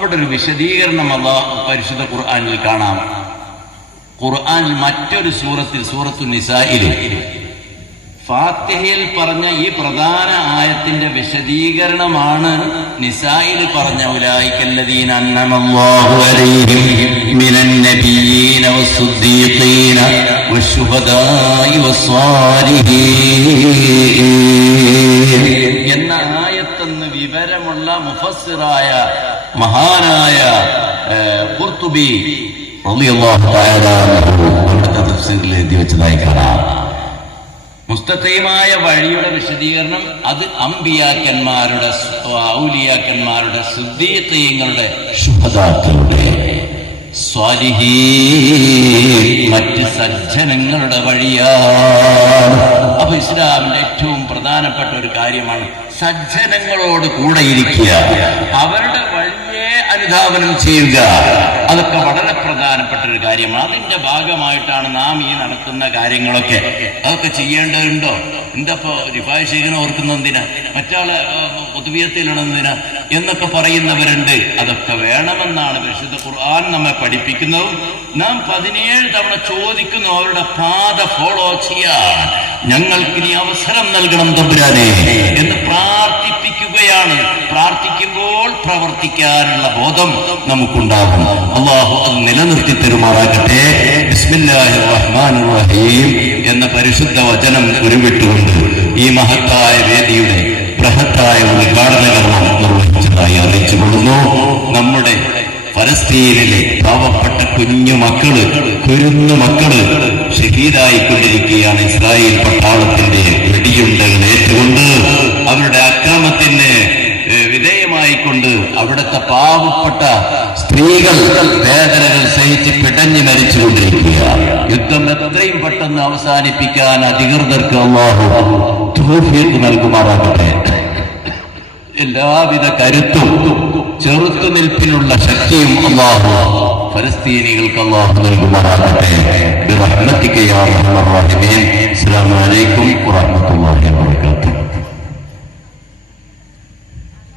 അവിടെ ഒരു വിശദീകരണം പരിശുദ്ധ ഖുർആനിൽ കാണാം. ഖുർആനിൽ മറ്റൊരു സൂറത്തിൽ, സൂറത്തു നിസായിൽ ഫാത്തിഹയിൽ പറഞ്ഞ ഈ പ്രധാന ആയത്തിന്റെ വിശദീകരണമാണ് നിസായിൽ പറഞ്ഞ ഉലൈകല്ലദീന അൻഅമല്ലാഹു അലൈഹിം മിനൻ നബിയ്യീന വസ്സുദ്ദീഖീന വശുഹദാഇ വസ്സാലിഹീൻ എന്ന ആയത്തെന്ന് വിവരമുള്ള മുഫസ്സിറായ മഹാനായ ഖുർത്തുബി റളിയല്ലാഹു തആല അവിടുത്തെ തഫ്സീറിൽ എഴുതി വെച്ചതായി കാണാം. മുസ്തഖീമായ വഴിയുടെ വിശദീകരണം അത് അമ്പിയാക്കന്മാരുടെ, ഔലിയാക്കന്മാരുടെ, സിദ്ദീഖീങ്ങളുടെ, ശുഹദാക്കളുടെ, സ്വാലിഹീൻ മറ്റ് സജ്ജനങ്ങളുടെ വഴിയാണ്. അപ്പൊ ഇസ്ലാമിന്റെ ഏറ്റവും പ്രധാനപ്പെട്ട ഒരു കാര്യമാണ് സജ്ജനങ്ങളോട് കൂടെ ഇരിക്കുക, അവരുടെ വഴിയെ അനുധാവനം ചെയ്യുക. അതൊക്കെ വളരെ പ്രധാനപ്പെട്ട ഒരു കാര്യമാണ്. അതിന്റെ ഭാഗമായിട്ടാണ് നാം ഈ നടക്കുന്ന കാര്യങ്ങളൊക്കെ. അതൊക്കെ ചെയ്യേണ്ടതുണ്ടോ? എന്റെ ഇപ്പൊ റിഫായ് ശൈഖിനെ ഓർക്കുന്നതിന്, മറ്റാളെ പൊതുവിയത്തിലിടുന്നതിന് എന്നൊക്കെ പറയുന്നവരുണ്ട്. അതൊക്കെ വേണമെന്നാണ് പരിശുദ്ധ ഖുർആൻ നമ്മെ പഠിപ്പിക്കുന്നതും. നാം 17 തവണ ചോദിക്കുന്നു അവരുടെ പാത ഫോളോ ചെയ്യാൻ. ഞങ്ങൾക്ക് ഇനി അവസരം നൽകണം തമ്പുരാനെ എന്ന് പ്രാർത്ഥിപ്പിക്കുകയാണ്. പ്രാർത്ഥിക്കുമ്പോൾ പ്രവർത്തിക്കാനുള്ള ബോധം നമുക്കുണ്ടാകും. അല്ലാഹു അത് നിലനിർത്തി തരുമാറാകട്ടെ. ബിസ്മില്ലാഹിർ റഹ്മാനിർ റഹീം എന്ന പരിശുദ്ധ വചനം ഉരുവിട്ടുകൊണ്ട് ഈ മഹത്തായ വേദിയുടെ ബൃഹത്തായ ഉദ്ഘാടന കർമ്മം നിർവഹിച്ചതായി അറിയിച്ചുകൊള്ളുന്നു. നമ്മുടെ ഫലസ്തീനിലെ പാവപ്പെട്ട കുഞ്ഞു മക്കള്, കുരുന്നു മക്കള് ഷഹീദായിക്കൊണ്ടിരിക്കുകയാണ്. ഇസ്രായേൽ പട്ടാളത്തിന്റെ വെടിയുണ്ടകൾ ഏറ്റുകൊണ്ട് അവരുടെ അക്രമത്തിന് വിധേയമായിക്കൊണ്ട് അവിടുത്തെ പാവപ്പെട്ട സ്ത്രീകൾ വേദനകൾ സഹിച്ച് പിടഞ്ഞു മരിച്ചുകൊണ്ടിരിക്കുക. യുദ്ധം എത്രയും പെട്ടെന്ന് അവസാനിപ്പിക്കാൻ അധികൃതർക്ക് അല്ലാഹു തൗഫീഖ് നൽകുമാറാകട്ടെ. എല്ലാവിധ കരുത്തും ചെറുത്തുനിൽപ്പിനുള്ള ശക്തിയും അല്ലാഹു ഫലസ്തീനികൾക്ക് അല്ലാഹു നൽകുമാറാകട്ടെ. ബിറഹ്മതിക യാ അർഹമർ റഹീമീൻ. അസ്സലാമു അലൈക്കും വറഹ്മത്തുള്ളാഹി